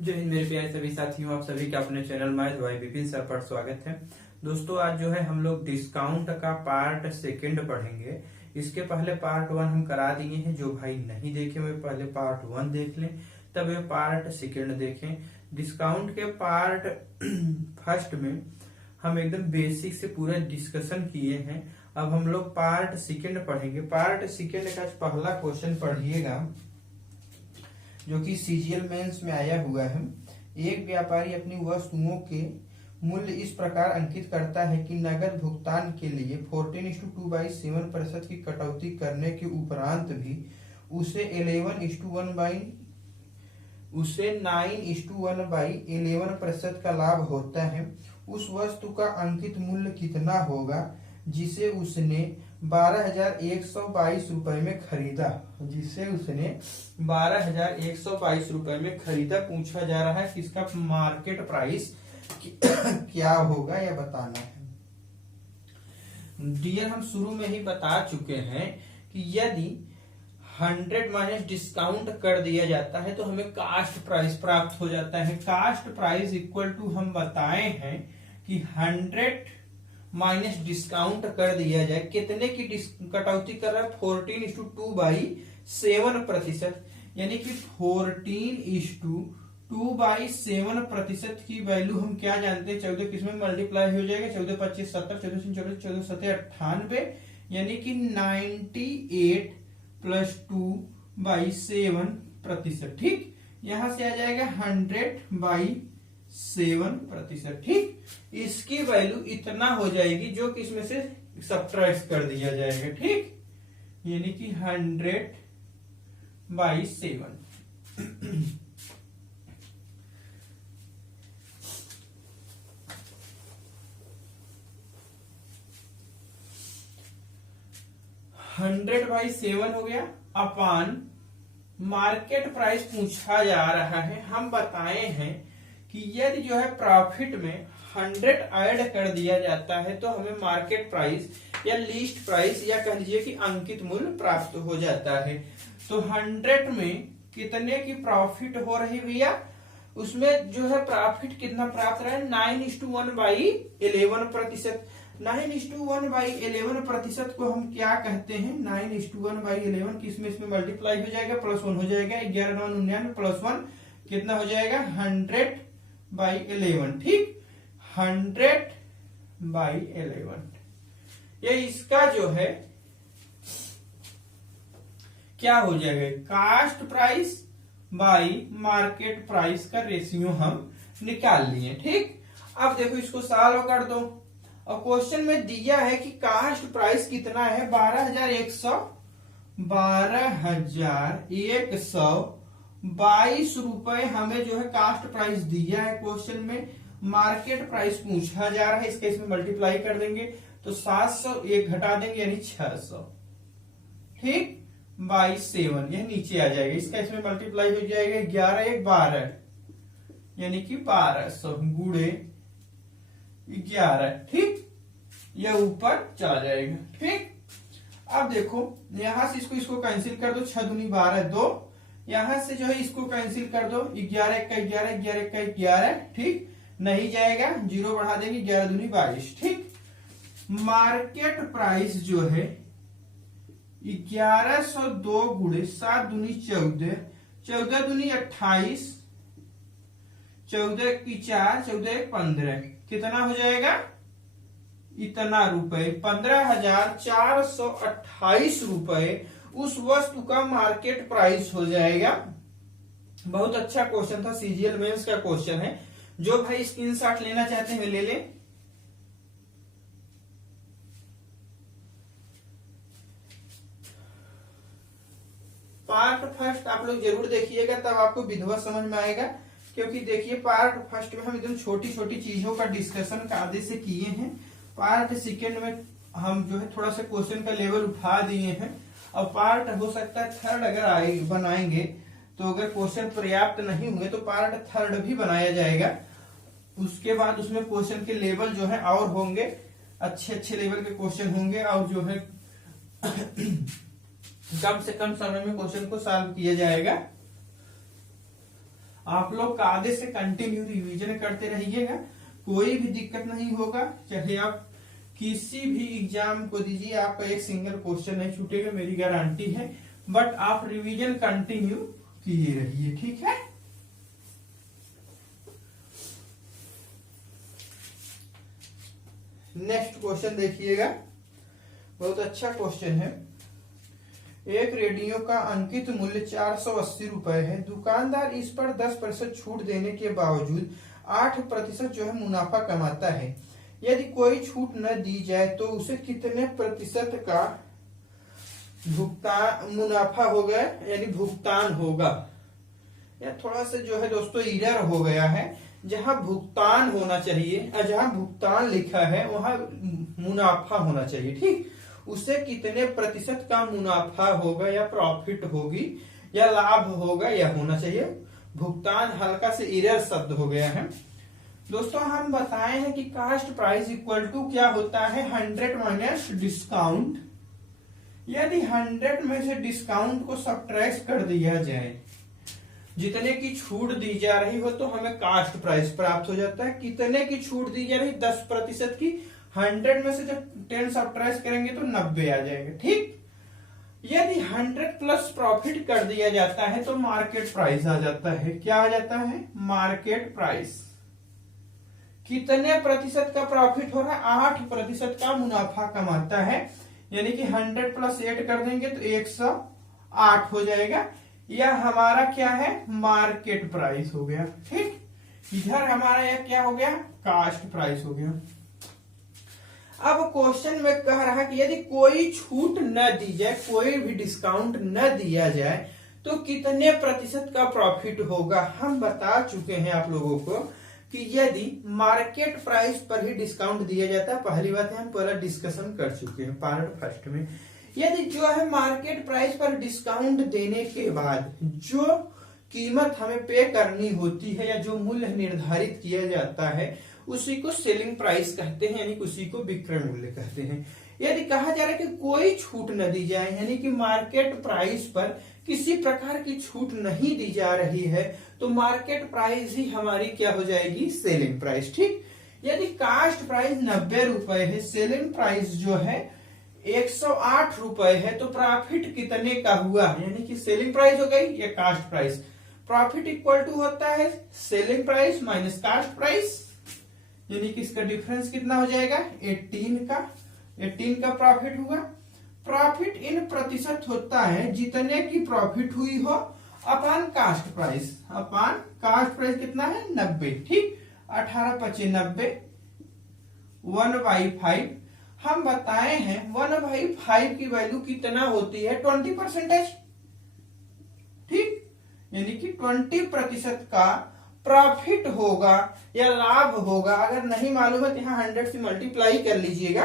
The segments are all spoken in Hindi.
जय हिंद मेरे प्यारे सभी साथियों, आप सभी का अपने चैनल में भाई विपिन सर पर स्वागत है। दोस्तों आज जो है हम लोग डिस्काउंट का पार्ट सेकंड पढ़ेंगे। इसके पहले पार्ट वन हम करा दिए हैं। जो भाई नहीं देखे वे पहले पार्ट वन देख लें, तब वे पार्ट सेकंड देखें। डिस्काउंट के पार्ट फर्स्ट में हम एकदम बेसिक से पूरा डिस्कशन किए हैं। अब हम लोग पार्ट सेकंड पढ़ेंगे। पार्ट सेकंड का पहला क्वेश्चन पढ़िएगा जो कि सीजीएल मेंस में आया हुआ है। एक व्यापारी अपनी वस्तुओं के मूल्य इस प्रकार अंकित करता है कि नगद भुगतान के लिए 14:2/7% की कटौती करने के उपरांत भी उसे 9:1/11% का लाभ होता है। उस वस्तु का अंकित मूल्य कितना होगा जिसे उसने 12,122 रुपए में खरीदा। पूछा जा रहा है कि इसका मार्केट प्राइस क्या होगा या बताना है। डियर हम शुरू में ही बता चुके हैं कि यदि 100 माइनस डिस्काउंट कर दिया जाता है तो हमें कास्ट प्राइस प्राप्त हो जाता है। कास्ट प्राइस इक्वल टू हम बताए हैं कि 100 माइनस डिस्काउंट कर दिया जाए, कितने की कटौती कर रहा है 14:2/7%, यानी कि 14:2/7% की वैल्यू हम क्या जानते हैं 14 किसमें मल्टीप्लाई हो जाएगा 14 25 70 14 14 14 7 98, यानी कि 98 + 2/7%। ठीक, यहां से आ जाएगा 100/7%। ठीक, इसकी वैल्यू इतना हो जाएगी जो कि इसमें से सब्ट्रैक्ट कर दिया जाएगा। ठीक, यानी कि 100/7। हंड्रेड बाई 7 हो गया अपान मार्केट प्राइस पूछा जा रहा है। हम बताए हैं कि यदि जो है प्रॉफिट में 100 ऐड कर दिया जाता है तो हमें मार्केट प्राइस या लिस्ट प्राइस या कह लीजिए कि अंकित मूल्य प्राप्त हो जाता है। तो 100 में कितने की प्रॉफिट हो रही भैया, उसमें जो है प्रॉफिट कितना प्राप्त रहा है 9:1/11%। 9:1/11% को हम क्या कहते हैं 9:1/11 किसमें इसमें मल्टीप्लाई हो जाएगा +1 हो जाएगा 11×9 +1 कितना हो जाएगा 100/11। ठीक, 100/11 ये इसका जो है क्या हो जाएगा cost price by market price का रेशियो हम निकाल लिए। ठीक, अब देखो इसको सॉल्व कर दो। और क्वेश्चन में दिया है कि कास्ट प्राइस कितना है 12,122 रुपए हमें जो है कास्ट प्राइस दिया है। क्वेश्चन में मार्केट प्राइस पूछा जा रहा है, इसके इसमें मल्टीप्लाई कर देंगे तो 700 एक घटा देंगे यानी 600। ठीक, बाई 7 यह नीचे आ जाएगा, इसका इसमें मल्टीप्लाई हो जाएगा 11×1 = 12 यानी कि 1200 गुणे 11। ठीक, यह ऊपर चला जाएगा। ठीक, अब देखो यहां से इसको कैंसिल कर दो 6 दूनी 12 2, यहां से जो है इसको कैंसिल कर दो 11×1 = 11 11×1 = 11। ठीक, नहीं जाएगा 0 बढ़ा देंगे 11 दूनी 22। ठीक, मार्केट प्राइस जो है 1102 गुणे 7 दूनी 14 14 दूनी 28 14 की 4 14 1 15 कितना हो जाएगा इतना रुपए 15,428 रुपए उस वस्तु का मार्केट प्राइस हो जाएगा। बहुत अच्छा क्वेश्चन था, सीजीएल मेंस का क्वेश्चन है। जो भाई स्क्रीनशॉट लेना चाहते हैं ले लें। पार्ट फर्स्ट आप लोग जरूर देखिएगा, तब आपको विधवा समझ में आएगा। क्योंकि देखिए पार्ट फर्स्ट में हम एकदम छोटी छोटी चीजों का डिस्कशन कायदे से किए हैं। पार्ट सेकंड में हम जो है थोड़ा सा क्वेश्चन का लेवल उठा दिए हैं। अब पार्ट हो सकता है थर्ड अगर बनाएंगे तो अगर क्वेश्चन पर्याप्त नहीं हुए तो पार्ट थर्ड भी बनाया जाएगा। उसके बाद उसमें क्वेश्चन के लेवल जो है और होंगे, अच्छे अच्छे लेवल के क्वेश्चन होंगे और जो है कम से कम समय में क्वेश्चन को सॉल्व किया जाएगा। आप लोग कायदे से कंटिन्यू रिवीजन करते रहिएगा, कोई भी दिक्कत नहीं होगा। चाहे आप किसी भी एग्जाम को दीजिए, आपका एक सिंगल क्वेश्चन नहीं छूटेगा, मेरी गारंटी है। बट आप रिवीजन कंटिन्यू किए रहिए, ठीक है। नेक्स्ट क्वेश्चन देखिएगा, बहुत अच्छा क्वेश्चन है। एक रेडियो का अंकित मूल्य 480 रुपए है। दुकानदार इस पर 10% छूट देने के बावजूद 8% जो है मुनाफा कमाता है। यदि कोई छूट न दी जाए तो उसे कितने प्रतिशत का भुगतान मुनाफा होगा, यानी भुगतान होगा। या थोड़ा सा जो है दोस्तों एरर हो गया है, जहां भुगतान होना चाहिए और जहां भुगतान लिखा है वहां मुनाफा होना चाहिए, ठीक। उसे कितने प्रतिशत का मुनाफा होगा या प्रॉफिट होगी या लाभ होगा या होना चाहिए भुगतान, हल्का से एरर शब्द हो गया है। दोस्तों हम बताए हैं कि कास्ट प्राइस इक्वल टू क्या होता है, 100 माइनस डिस्काउंट। यदि 100 में से डिस्काउंट को सब्ट्रैक्ट कर दिया जाए, जितने की छूट दी जा रही हो तो हमें कास्ट प्राइस प्राप्त हो जाता है। कितने की छूट दी जा रही, 10% की। 100 में से जब 10 सब्ट्रैक्ट करेंगे तो 90 आ जाएगा, ठीक। यदि 100 प्लस प्रॉफिट कर दिया जाता है तो मार्केट प्राइस आ जाता है। क्या आ जाता है, मार्केट प्राइस। कितने प्रतिशत का प्रॉफिट हो रहा है, 8% का मुनाफा कमाता है। यानी कि 100 प्लस 8 कर देंगे तो 108 हो जाएगा। यह हमारा क्या है, मार्केट प्राइस हो गया, ठीक। इधर हमारा यह क्या हो गया, कास्ट प्राइस हो गया। अब क्वेश्चन में कह रहा है कि यदि कोई छूट न दी जाए, कोई भी डिस्काउंट न दिया जाए तो कितने प्रतिशत का प्रॉफिट होगा। हम बता चुके हैं आप लोगों को कि यदि मार्केट प्राइस पर ही डिस्काउंट दिया जाता है, पहली बात है हम पूरा डिस्कशन कर चुके हैं पार्ट फर्स्ट में। यदि जो है मार्केट प्राइस पर डिस्काउंट देने के बाद जो कीमत हमें पे करनी होती है या जो मूल्य निर्धारित किया जाता है उसी को सेलिंग प्राइस कहते हैं, यानी उसी को विक्रय मूल्य कहते हैं। यदि कहा जा रहा है कि कोई छूट न दी जाए, यानी कि मार्केट प्राइस पर किसी प्रकार की छूट नहीं दी जा रही है, तो मार्केट प्राइस ही हमारी क्या हो जाएगी, सेलिंग प्राइस, ठीक। यदि कास्ट प्राइस 90 रुपए है, सेलिंग प्राइस जो है 108 रुपए है, तो प्रॉफिट कितने का हुआ, यानी कि सेलिंग प्राइस हो गई या cost price. Profit equal to होता है selling price minus cost price, यानी कि इसका डिफरेंस कितना हो जाएगा, 18 का प्रॉफिट हुआ। प्रॉफिट इन प्रतिशत होता है जितने की प्रॉफिट हुई हो upon cost price. Upon cost price कितना है, 90, ठीक। 18×5 = 90, 1/5। हम बताए हैं 1/5 की वैल्यू कितना होती है, 20%, ठीक। यानी कि 20% का प्रॉफिट होगा या लाभ होगा। अगर नहीं मालूम है तो यहाँ 100 से मल्टीप्लाई कर लीजिएगा,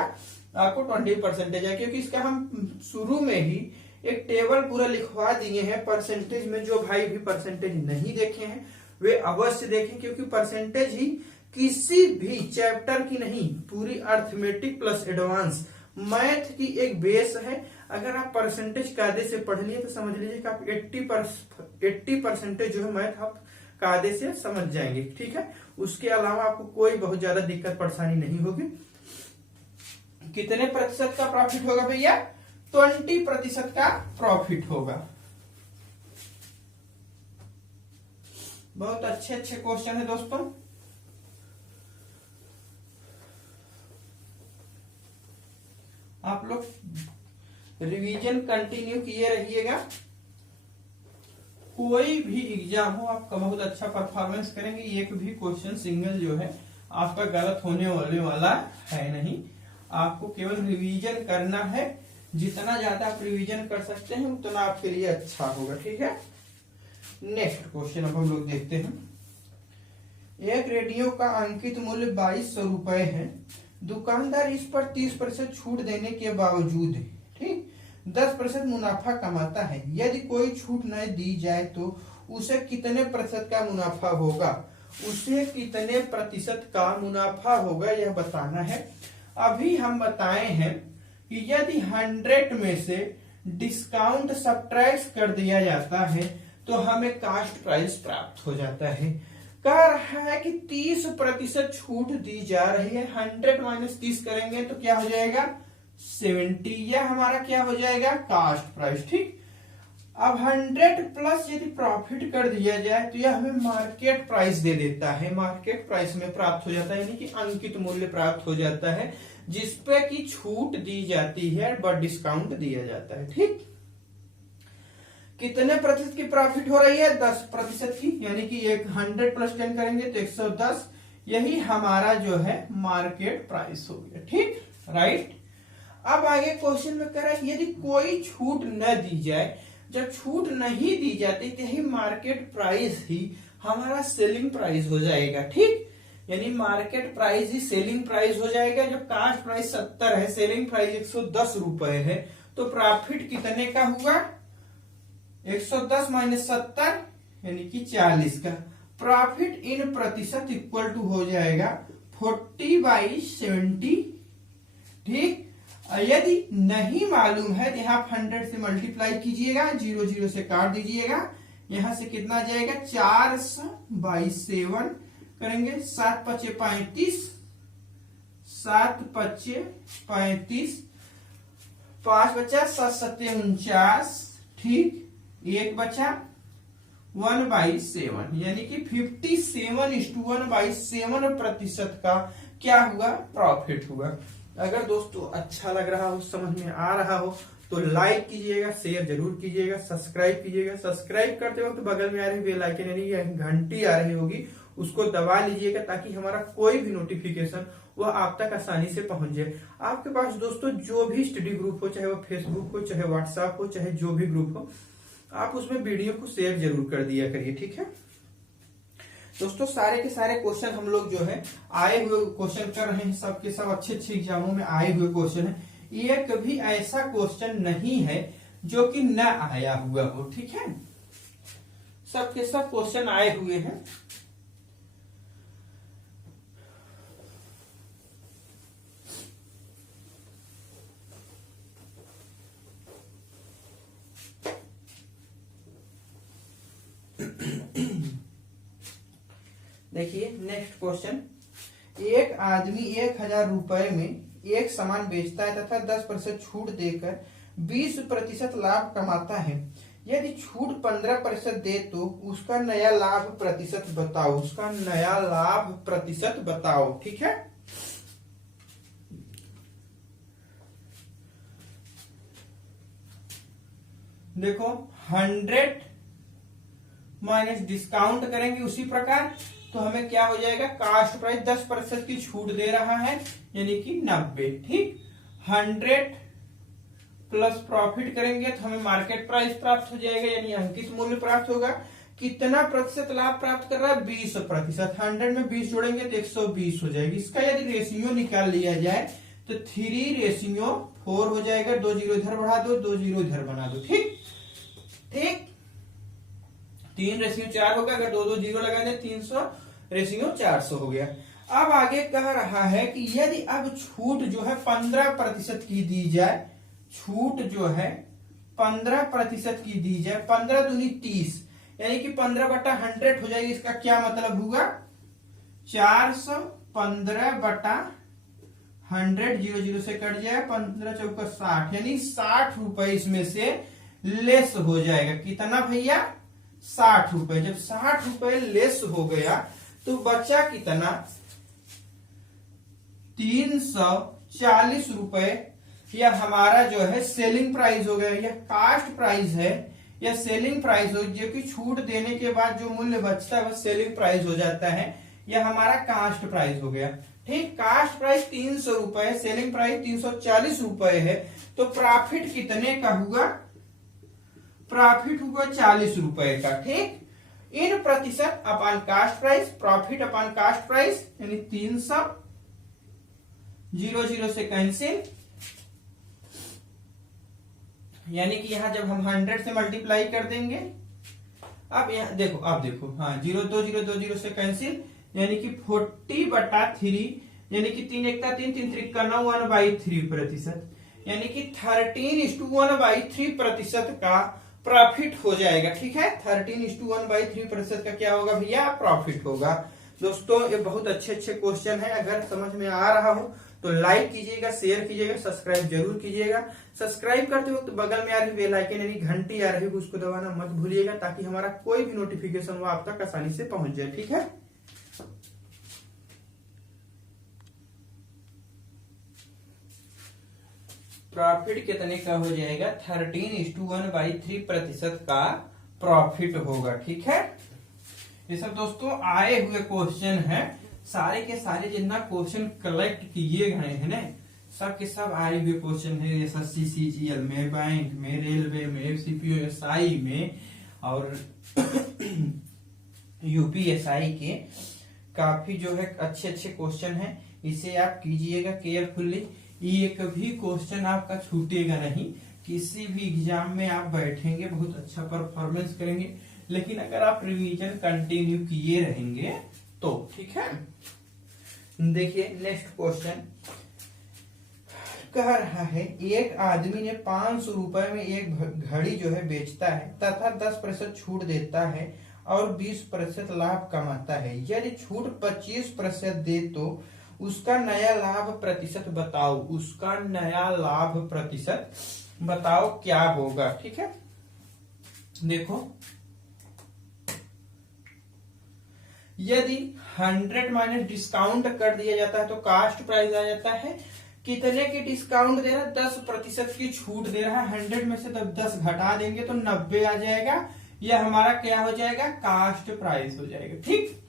आपको 20% है। क्योंकि इसका हम शुरू में ही एक टेबल पूरा लिखवा दिए हैं परसेंटेज में। जो भाई भी परसेंटेज नहीं देखे हैं वे अवश्य देखें, क्योंकि परसेंटेज ही किसी भी चैप्टर की नहीं, पूरी अर्थमेटिक प्लस एडवांस मैथ की एक बेस है। अगर आप परसेंटेज कायदे से पढ़ लिए तो समझ लीजिए कि आप 80% जो है मैथ आप कायदे से समझ जाएंगे, ठीक है। उसके अलावा आपको कोई बहुत ज्यादा दिक्कत परेशानी नहीं होगी। कितने प्रतिशत का प्रॉफिट होगा भैया, 20% का प्रॉफिट होगा। बहुत अच्छे क्वेश्चन है दोस्तों। आप लोग रिवीजन कंटिन्यू किए रहिएगा। कोई भी एग्जाम हो आपका बहुत अच्छा परफॉर्मेंस करेंगे, एक भी क्वेश्चन सिंगल जो है आपका गलत होने वाला है नहीं। आपको केवल रिवीजन करना है, जितना ज्यादा आप रिवीजन कर सकते हैं उतना आपके लिए अच्छा होगा, ठीक है। नेक्स्ट क्वेश्चन अब हम लोग देखते हैं। एक रेडियो का अंकित मूल्य 2200 रुपए है। दुकानदार इस पर 30% छूट देने के बावजूद, ठीक, 10% मुनाफा कमाता है। यदि कोई छूट न दी जाए तो उसे कितने प्रतिशत का मुनाफा होगा, उसे कितने प्रतिशत का मुनाफा होगा यह बताना है। अभी हम बताए हैं कि यदि 100 में से डिस्काउंट सब्ट्रैक्ट कर दिया जाता है तो हमें कास्ट प्राइस प्राप्त हो जाता है। कह रहा है कि 30% छूट दी जा रही है, 100 माइनस 30 करेंगे तो क्या हो जाएगा 70, यह हमारा क्या हो जाएगा कास्ट प्राइस। ठीक, अब 100 प्लस यदि प्रॉफिट कर दिया जाए तो यह हमें मार्केट प्राइस दे देता है, मार्केट प्राइस में प्राप्त हो जाता है, यानी कि अंकित मूल्य प्राप्त हो जाता है जिसपे की छूट दी जाती है व डिस्काउंट दिया जाता है। ठीक, कितने प्रतिशत की प्रॉफिट हो रही है 10% की, यानी कि 100 प्लस 10 करेंगे तो 110, यही हमारा जो है मार्केट प्राइस हो गया। ठीक, राइट। अब आगे क्वेश्चन में कह रहा है यदि कोई छूट न दी जाए, जब छूट नहीं दी जाती तो यही मार्केट प्राइस ही हमारा सेलिंग प्राइस हो जाएगा। ठीक, यानी मार्केट प्राइस ही सेलिंग प्राइस हो जाएगा। जब कास्ट प्राइस 70 है, सेलिंग प्राइस 110 रुपए है, तो प्रॉफिट कितने का हुआ 110 माइनस 70 यानी कि 40 का। प्रॉफिट इन प्रतिशत इक्वल टू हो जाएगा 40/70। ठीक, यदि नहीं मालूम है तो यहाँ 100 से मल्टीप्लाई कीजिएगा, 0 0 से काट दीजिएगा, यहां से कितना जाएगा 400/7 करेंगे, 7 पचे 35, 7 पचे 35, 5 बचा 7 सत्ते 49। ठीक, 1 बचा 1/7, यानी कि 57:1/7% का क्या हुआ प्रॉफिट हुआ। अगर दोस्तों अच्छा लग रहा हो, समझ में आ रहा हो तो लाइक कीजिएगा, शेयर जरूर कीजिएगा, सब्सक्राइब कीजिएगा। सब्सक्राइब करते वक्त बगल में आ रही बेल आइकन यानी घंटी आ रही होगी, उसको दबा लीजिएगा ताकि हमारा कोई भी नोटिफिकेशन वह आप तक आसानी से पहुंच जाए। आपके पास दोस्तों जो भी स्टडी ग्रुप हो, चाहे वो फेसबुक हो, चाहे व्हाट्सएप हो, चाहे जो भी ग्रुप हो, आप उसमें वीडियो को शेयर जरूर कर दिया करिए। ठीक है दोस्तों, सारे के सारे क्वेश्चन हम लोग जो है आए हुए क्वेश्चन कर रहे हैं, सबके सब अच्छे अच्छे एग्जामों में आए हुए क्वेश्चन है। एक भी ऐसा क्वेश्चन नहीं है जो कि न आया हुआ हो। ठीक है, सबके सब क्वेश्चन आए हुए हैं। देखिए नेक्स्ट क्वेश्चन, एक आदमी 1000 रुपए में एक सामान बेचता है तथा 10% छूट देकर 20% लाभ कमाता है। यदि छूट 15% दे तो उसका नया लाभ प्रतिशत बताओ, उसका नया लाभ प्रतिशत बताओ। ठीक है, देखो 100 माइनस डिस्काउंट करेंगे उसी प्रकार, तो हमें क्या हो जाएगा कास्ट प्राइस 10% की छूट दे रहा है यानी कि 90। ठीक, 100 प्लस प्रॉफिट करेंगे तो हमें मार्केट प्राइस प्राप्त हो जाएगा, यानी अंकित मूल्य प्राप्त होगा। कितना प्रतिशत लाभ प्राप्त कर रहा है 20%, 100 में 20 जोड़ेंगे तो 120 हो जाएगी। इसका यदि रेशियो निकाल लिया जाए तो 3:4 हो जाएगा, 2 0 इधर बढ़ा दो, 2 0 इधर बना दो। ठीक ठीक, 3:4 होगा, अगर 2 2 0 लगा दे 300:400 हो गया। अब आगे कह रहा है कि यदि अब छूट जो है 15% की दी जाए, छूट जो है 15% की दी जाए, 15 दूनी 30, यानी कि 15/100 हो जाएगी। इसका क्या मतलब हुआ 415/100, 0 0 से कट जाए, 15 चौका 60, यानी 60 रुपए इसमें से लेस हो जाएगा। कितना भैया 60 रुपए। जब 60 रुपए लेस हो गया तो बचा कितना 340 रुपए। यह हमारा जो है सेलिंग प्राइस हो गया, यह कास्ट प्राइस है, यह सेलिंग प्राइस हो, जो कि छूट देने के बाद जो मूल्य बचता है वह सेलिंग प्राइस हो जाता है। यह हमारा कास्ट प्राइस हो गया। ठीक, कास्ट प्राइस 300 रुपए, सेलिंग प्राइस 340 रुपए है, तो प्रॉफिट कितने का हुआ, प्रॉफिट हुआ 40 रुपए का। ठीक, इन प्रतिशत upon cast price, profit upon cast price यानी 300, 0 0 से कैंसिल, यानी कि यहां जब हम 100 से मल्टीप्लाई कर देंगे, अब यहां देखो, अब देखो, हाँ 0 2 0 2 0 से कैंसिल, यानी कि 40/3, यानी कि 3 1 3 3 3 का 9, 1/3%, यानी कि 13:1/3% का प्रॉफिट हो जाएगा। ठीक है, 13:1/3% का क्या होगा भैया, प्रॉफिट होगा। दोस्तों ये बहुत अच्छे अच्छे क्वेश्चन है, अगर समझ में आ रहा हो तो लाइक कीजिएगा, शेयर कीजिएगा, सब्सक्राइब जरूर कीजिएगा। सब्सक्राइब करते वक्त बगल में आ रही बेल आइकन यानी घंटी आ रही है उसको दबाना मत भूलिएगा, ताकि हमारा कोई भी नोटिफिकेशन वो आप तक आसानी से पहुंच जाए। ठीक है, प्रॉफिट कितने का हो जाएगा, 13:1/3% का प्रॉफिट होगा। ठीक है, ये सब दोस्तों आए हुए क्वेश्चन है, सारे के सारे जितना क्वेश्चन कलेक्ट किए गए हैं ना, सब के सब आए हुए क्वेश्चन है। एसएससी सीजीएल में, बैंक में, रेलवे में, सीपीओएसआई में और यूपीएसआई के काफी जो है अच्छे अच्छे क्वेश्चन है। इसे आप कीजिएगा केयरफुली, एक भी क्वेश्चन आपका छूटेगा नहीं। किसी भी एग्जाम में आप बैठेंगे बहुत अच्छा परफॉर्मेंस करेंगे, लेकिन अगर आप रिवीजन कंटिन्यू किए रहेंगे तो। ठीक है, देखिए नेक्स्ट क्वेश्चन कह रहा है, एक आदमी ने 500 रुपए में एक घड़ी जो है बेचता है तथा 10% छूट देता है और 20% लाभ कमाता है। यदि छूट 25% दे तो उसका नया लाभ प्रतिशत बताओ। उसका नया लाभ प्रतिशत बताओ क्या होगा। ठीक है, देखो यदि 100 माइनस डिस्काउंट कर दिया जाता है तो कास्ट प्राइस आ जाता है। कितने की डिस्काउंट दे रहा है, 10% की छूट दे रहा है। 100 में से तब 10 घटा देंगे तो 90 आ जाएगा। यह हमारा क्या हो जाएगा, कास्ट प्राइस हो जाएगा। ठीक,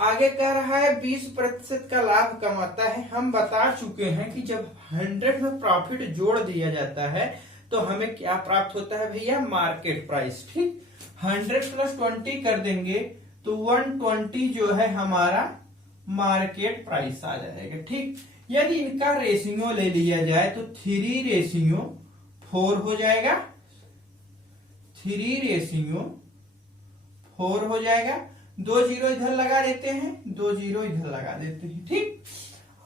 आगे कह रहा है 20% का लाभ कमाता है। हम बता चुके हैं कि जब 100 में प्रॉफिट जोड़ दिया जाता है तो हमें क्या प्राप्त होता है भैया, मार्केट प्राइस। ठीक, 100 + 20 कर देंगे तो 120 जो है हमारा मार्केट प्राइस आ जाएगा। ठीक, यदि इनका रेशियो ले लिया जाए तो 3:4 हो जाएगा। 3:4 हो जाएगा। 2 जीरो इधर लगा देते हैं, 2 जीरो इधर लगा देते हैं। ठीक,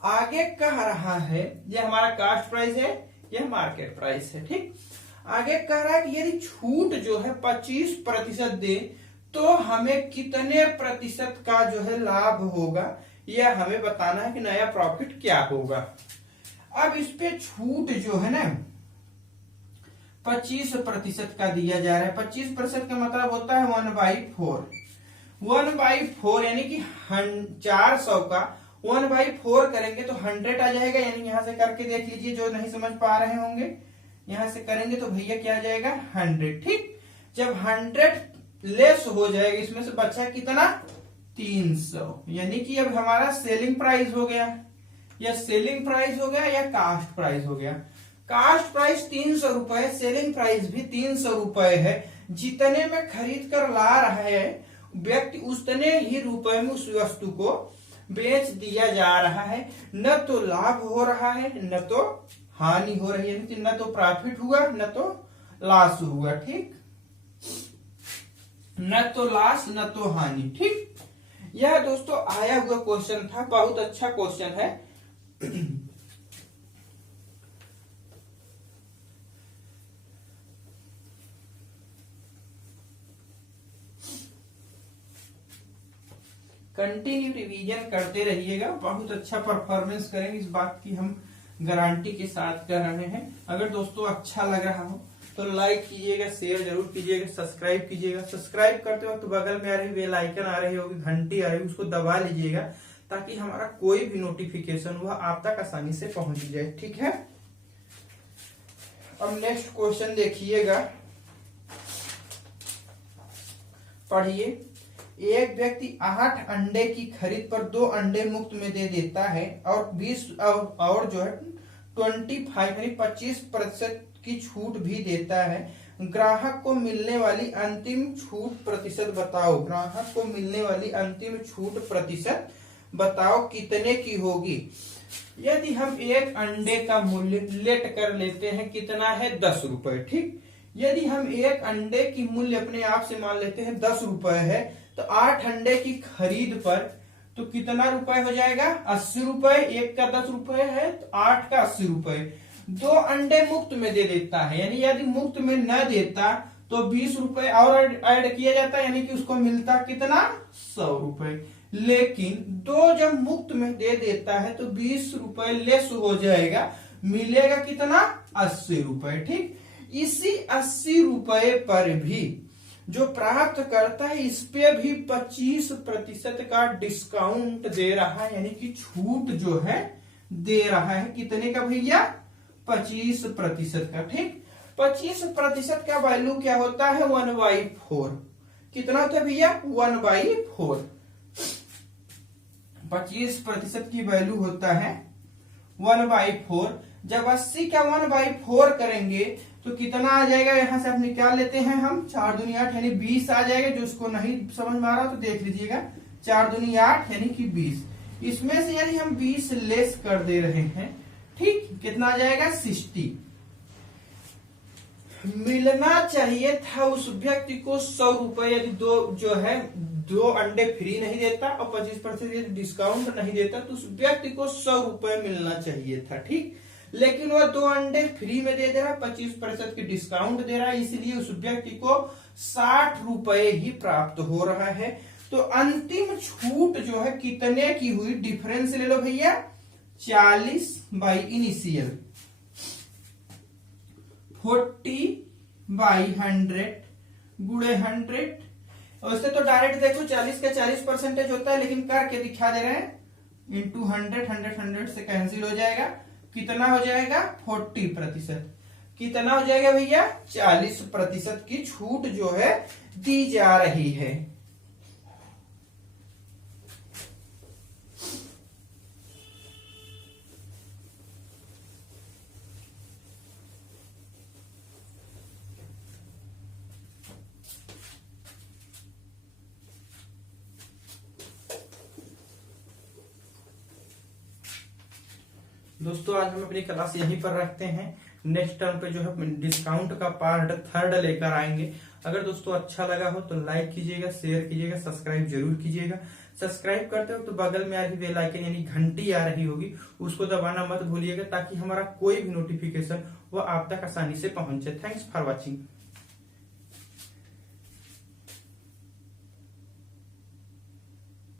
आगे कह रहा है, यह हमारा कास्ट प्राइस है, यह मार्केट प्राइस है। ठीक, आगे कह रहा है कि यदि छूट जो है 25% दे तो हमें कितने प्रतिशत का जो है लाभ होगा, यह हमें बताना है कि नया प्रॉफिट क्या होगा। अब इस पे छूट जो है ना 25% का दिया जा रहा है। 25% का मतलब होता है 1/4। 1/4 यानी कि 400 का 1/4 करेंगे तो 100 आ जाएगा। यानी यहां से करके देख लीजिए, जो नहीं समझ पा रहे होंगे यहां से करेंगे तो भैया क्या आ जाएगा, 100। ठीक, जब 100 लेस हो जाएगा, इसमें से बचा कितना, 300। यानी कि अब हमारा सेलिंग प्राइस हो गया, या सेलिंग प्राइस हो गया या कास्ट प्राइस हो गया। कास्ट प्राइस 300 रुपए, सेलिंग प्राइस भी 300 रुपए है। जितने में खरीद कर ला रहा है व्यक्ति, उतने ही रुपए में उस वस्तु को बेच दिया जा रहा है। न तो लाभ हो रहा है न तो हानि हो रही है, न तो प्रॉफिट हुआ न तो लॉस हुआ। ठीक, न तो लॉस न तो हानि। ठीक, यह दोस्तों आया हुआ क्वेश्चन था, बहुत अच्छा क्वेश्चन है। कंटिन्यू रिवीजन करते रहिएगा, बहुत अच्छा परफॉर्मेंस करेंगे, इस बात की हम गारंटी के साथ कर रहे हैं। अगर दोस्तों अच्छा लग रहा हो तो लाइक कीजिएगा, शेयर जरूर कीजिएगा, सब्सक्राइब कीजिएगा। सब्सक्राइब करते वक्त बगल में आ रही बेल आइकन आ रही होगी, घंटी आ रही है, उसको दबा लीजिएगा ताकि हमारा कोई भी नोटिफिकेशन वह आप तक आसानी से पहुंच जाए। ठीक है, अब नेक्स्ट क्वेश्चन देखिएगा, पढ़िए। एक व्यक्ति 8 अंडे की खरीद पर 2 अंडे मुफ्त में दे देता है और 20 और जो है 25% की छूट भी देता है। ग्राहक को मिलने वाली अंतिम छूट प्रतिशत बताओ। ग्राहक को मिलने वाली अंतिम छूट प्रतिशत बताओ कितने की होगी। यदि हम एक अंडे का मूल्य लेट कर लेते हैं, कितना है, 10 रुपए। ठीक, यदि हम एक अंडे की मूल्य अपने आप से मान लेते हैं 10 रुपए है, तो 8 अंडे की खरीद पर तो कितना रुपए हो जाएगा, 80 रुपए। एक का 10 रुपए है तो 8 का 80 रुपए। 2 अंडे मुफ्त में दे देता है, यानी यदि मुफ्त में न देता तो 20 रुपए और ऐड किया जाता है, यानी कि उसको मिलता कितना 100 रुपए। लेकिन 2 जब मुफ्त में दे देता है तो 20 रुपए लेस हो जाएगा, मिलेगा कितना 80 रुपए। ठीक, इसी 80 रुपए पर भी जो प्राप्त करता है इस पे भी 25% का डिस्काउंट दे रहा है, यानी कि छूट जो है दे रहा है। कितने का भैया 25% का। ठीक, 25% का वैल्यू क्या होता है 1/4। कितना होता है भैया 1/4। 25% की वैल्यू होता है 1/4। जब 80 का 1/4 करेंगे तो कितना आ जाएगा, यहां से आप निकाल लेते हैं हम, 4 दूनी 8 यानी 20 आ जाएगा। जो उसको नहीं समझ में आ रहा तो देख लीजिएगा, 4 दूनी 8 यानी कि 20। इसमें से यानी हम 20 लेस कर दे रहे हैं। ठीक, कितना आ जाएगा 60। मिलना चाहिए था उस व्यक्ति को 100 रुपए, यदि दो अंडे फ्री नहीं देता और 25% डिस्काउंट नहीं देता तो उस व्यक्ति को 100 रुपए मिलना चाहिए था। ठीक, लेकिन वह 2 अंडे फ्री में दे रहा है, 25% की डिस्काउंट दे रहा है, इसलिए उस व्यक्ति को 60 रुपए ही प्राप्त हो रहा है। तो अंतिम छूट जो है कितने की हुई, डिफरेंस ले लो भैया 40 बाई इनिशियल 40/100 गुणे 100। वैसे तो डायरेक्ट देखो 40 का 40% होता है, लेकिन करके दिखा दे रहे हैं इंटू 100, 100 से कैंसिल हो जाएगा। कितना हो जाएगा 40%। कितना हो जाएगा भैया 40% की छूट जो है दी जा रही है। दोस्तों आज हम अपनी क्लास यहीं पर रखते हैं। नेक्स्ट टर्म पे जो है डिस्काउंट का पार्ट 3 लेकर आएंगे। अगर दोस्तों अच्छा लगा हो तो लाइक कीजिएगा, शेयर कीजिएगा, सब्सक्राइब जरूर कीजिएगा। सब्सक्राइब करते हो तो बगल में आ रही बेल आइकन यानी घंटी आ रही होगी, उसको दबाना मत भूलिएगा, ताकि हमारा कोई भी नोटिफिकेशन वो आप तक आसानी से पहुंचे। Thanks for watching.